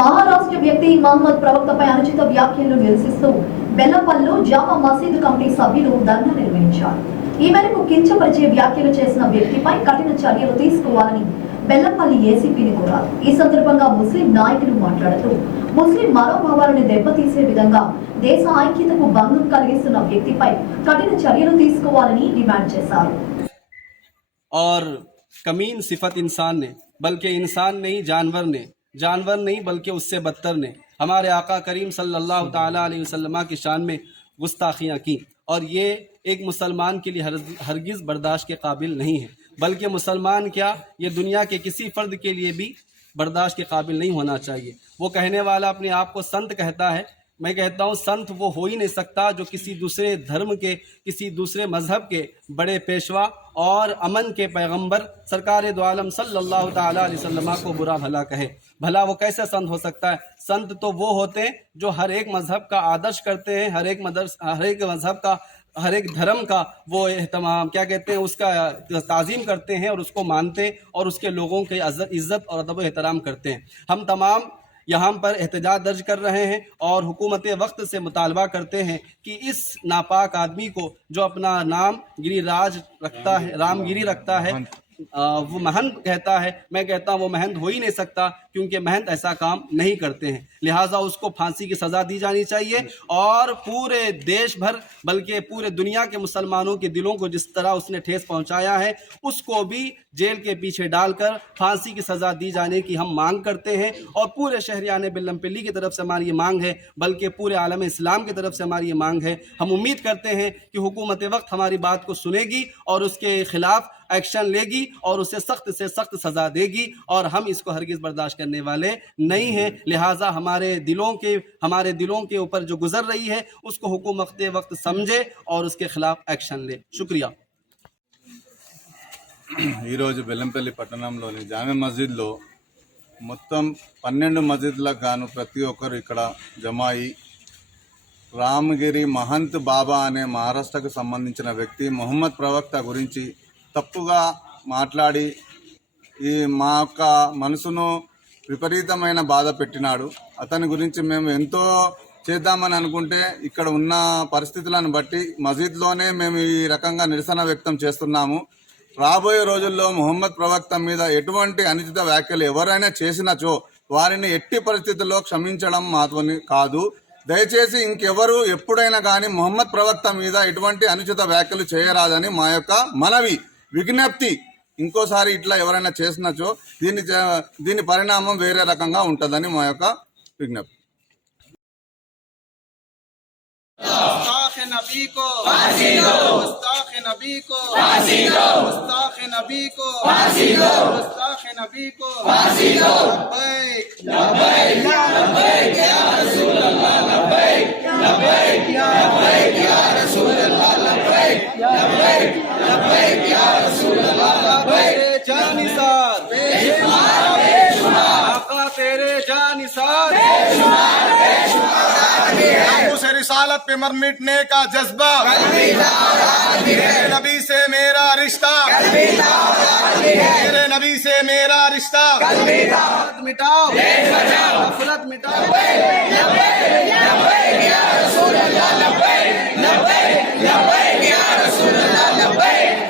మహారాష్ట్ర వ్యక్తి మహమ్మద్ ప్రవక్తపై అనుచిత వ్యాఖ్యలను నిరసిస్తూ బెల్లంపల్లిలో జామా మసీదు కమిటీ సభ్యులు ధర్నా నిర్వహించారు. ఈ మేరకు కించపరిచే వ్యాఖ్యలు చేసిన వ్యక్తిపై కఠిన చర్యలు తీసుకోవాలని బెల్లంపల్లి ఏసీపీని కోరారు. ఈ సందర్భంగా ముస్లిం నాయకులు మాట్లాడుతూ ముస్లిం మనోభావాలను దెబ్బతీసే విధంగా దేశ ఐక్యతకు భంగం కలిగిస్తున్న వ్యక్తిపై కఠిన చర్యలు తీసుకోవాలని డిమాండ్ చేశారు. और कमीन सिफत इंसान ने, बल्कि इंसान नहीं जानवर नहीं बल्कि उससे बदतर ने हमारे आका करीम सल्लल्लाहु ताला अलैहि वसल्लम की शान में गुस्ताखियाँ की, और ये एक मुसलमान के लिए हरगिज़ बर्दाश्त के काबिल नहीं है। बल्कि मुसलमान क्या, ये दुनिया के किसी फ़र्द के लिए भी बर्दाश्त के काबिल नहीं होना चाहिए। वो कहने वाला अपने आप को संत कहता है, मैं कहता हूँ संत वो हो ही नहीं सकता जो किसी दूसरे धर्म के, किसी दूसरे मजहब के बड़े पेशवा और अमन के पैगंबर सरकार दो आलम सल्लल्लाहु ताला अलैहि वसल्लम को बुरा भला कहे। भला वो कैसे संत हो सकता है? संत तो वो होते हैं जो हर एक मजहब का आदर्श करते हैं, हर एक मजहब का, हर एक धर्म का वो एहतमाम क्या कहते हैं, उसका ताज़ीम करते हैं और उसको मानते हैं और उसके लोगों की इज़्ज़त और अदब एहतराम करते हैं। हम तमाम यहाँ पर एहतजाज दर्ज कर रहे हैं और हुकूमत वक्त से मुतालबा करते हैं कि इस नापाक आदमी को जो अपना नाम गिरिराज रखता है, रामगिरी रखता है, वो महंत कहता है, मैं कहता हूँ वो महंत हो ही नहीं सकता, क्योंकि महंत ऐसा काम नहीं करते हैं। लिहाजा उसको फांसी की सज़ा दी जानी चाहिए और पूरे देश भर बल्कि पूरे दुनिया के मुसलमानों के दिलों को जिस तरह उसने ठेस पहुंचाया है, उसको भी जेल के पीछे डालकर फांसी की सज़ा दी जाने की हम मांग करते हैं। और पूरे शहरियाने बेल्लमपल्ली की तरफ से हमारी ये मांग है, बल्कि पूरे आलम इस्लाम की तरफ से हमारी ये मांग है। हम उम्मीद करते हैं कि हुकूमत वक्त हमारी बात को सुनेगी और उसके खिलाफ एक्शन लेगी और उसे सख्त से सख्त सज़ा देगी, और हम इसको हरगिज़ बर्दाश्त करने वाले नहीं हैं। लिहाजा हमारे दिलों के ऊपर जो गुजर रही है उसको हुकूमत वक्त समझे और उसके खिलाफ एक्शन ले। शुक्रिया। ఈరోజు బెల్లంపల్లి పట్టణంలోని జామా మస్జిద్లో మొత్తం 12 మస్జిద్లకు గాను ప్రతి ఒక్కరు ఇక్కడ జమా అయి రామగిరి మహంత్ బాబా అనే మహారాష్ట్రకు సంబంధించిన వ్యక్తి మొహమ్మద్ ప్రవక్త గురించి తప్పుగా మాట్లాడి ఈ మా యొక్క మనసును విపరీతమైన బాధ పెట్టినాడు. అతని గురించి మేము ఎంతో చేద్దామని అనుకుంటే ఇక్కడ ఉన్న పరిస్థితులను బట్టి మస్జిద్లోనే మేము ఈ రకంగా నిరసన వ్యక్తం చేస్తున్నాము. రాబోయే రోజుల్లో మొహమ్మద్ ప్రవక్త మీద ఎటువంటి అనుచిత వ్యాఖ్యలు ఎవరైనా చేసినచో వారిని ఎట్టి పరిస్థితుల్లో క్షమించడం మాత్రమే కాదు. దయచేసి ఇంకెవరు ఎప్పుడైనా కానీ మొహమ్మద్ ప్రవక్త మీద ఎటువంటి అనుచిత వ్యాఖ్యలు చేయరాదని మా యొక్క మనవి, విజ్ఞప్తి. ఇంకోసారి ఇట్లా ఎవరైనా చేసినచో దీని పరిణామం వేరే రకంగా ఉంటుందని మా యొక్క విజ్ఞప్తి. नबी को फांसी दो, गुस्ताख नबी को फांसी दो, गुस्ताख नबी को फांसी दो, गुस्ताख नबी को फांसी दो। लब्बैक लब्बैक लब्बैक या रसूल अल्लाह, लब्बैक लब्बैक लब्बैक या रसूल अल्लाह, लब्बैक लब्बैक लब्बैक या रसूल अल्लाह, लब्बैक। जानिसार बेशुमार बेशुमार आका तेरे जानिसार बेशुमार बेशुमार उस रिसालत पे मर मिटने का जज्बा, मेरे नबी से मेरा रिश्ता, मेरे नबी से मेरा रिश्ता, मिटाओ गफलत मिटाओ। या रसूल अल्लाह, लब्बैक लब्बैक लब्बैक या रसूल अल्लाह, लब्बैक